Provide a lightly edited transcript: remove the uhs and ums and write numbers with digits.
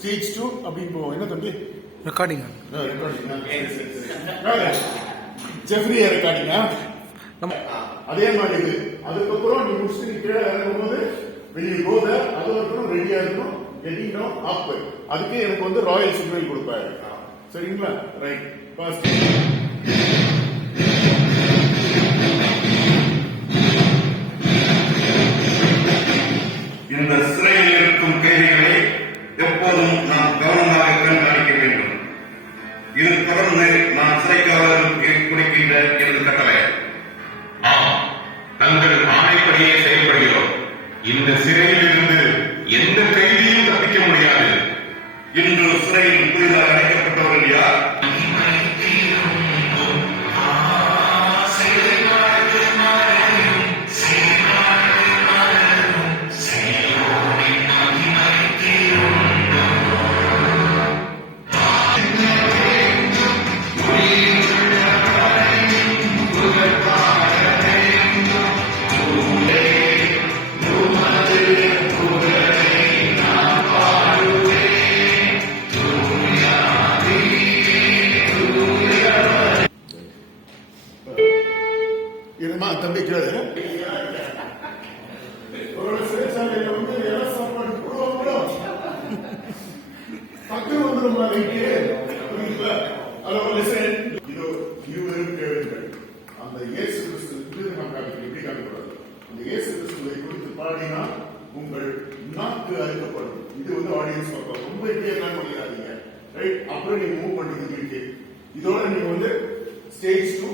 Stage 2 அப்படின்னு போவோம். என்ன தம்பி? ரெக்கார்டிங். ஜெஃப்ரியா ரெக்கார்டிங்கா? அதே மாதிரி இது. அதுக்கப்புறம் நீ முடிச்சுட்டு நீ கீழே இறங்கும் போது வெளியே போத அது வரைக்கும் ரெடியா இருக்கணும். கெட்டிங் அப். அதுக்கு எனக்கு வந்து ராயல் சிக்னல் கொடுப்பாரு. சரிங்களா? ரைட். ஃபர்ஸ்ட் இந்த சிறையில் இருக்கும் கைதிகளை எப்போதும் நாம் கவனமாக கண்காணிக்க வேண்டும். இது தொடர்ந்து நான் சிறைக்காவலர்களுக்கு கொடுக்கின்ற எனது கட்டளை. தங்கள் ஆணைப்படியே செயல்படுகிறோம். இந்த சிறையில் இருந்து எந்த கைதியும் தப்பிக்க முடியாது. இன்று சிறையில் புதிதாக அடைக்கப்பட்டவர்கள் யார்? தம்பி கேளு. ஒரு சிறைச்சாலையில வந்து இல சாப்பாடு போடுவாங்களோ பக்கம் வந்துடும். அந்த இயேசு கிறிஸ்து எப்படி காட்டக்கூடாது? அந்த இயேசு கிறிஸ்துவை குறித்து பாடினா உங்கள் நாக்கு அறுக்கப்படும். இது வந்து ஆடியன்ஸ் பக்கம் ரொம்ப என்ன பண்ணிடாதீங்க. ரைட். அப்புறம் நீங்க மூவ் பண்ணிட்டு இதோட நீங்க வந்து ஸ்டேஜ் 2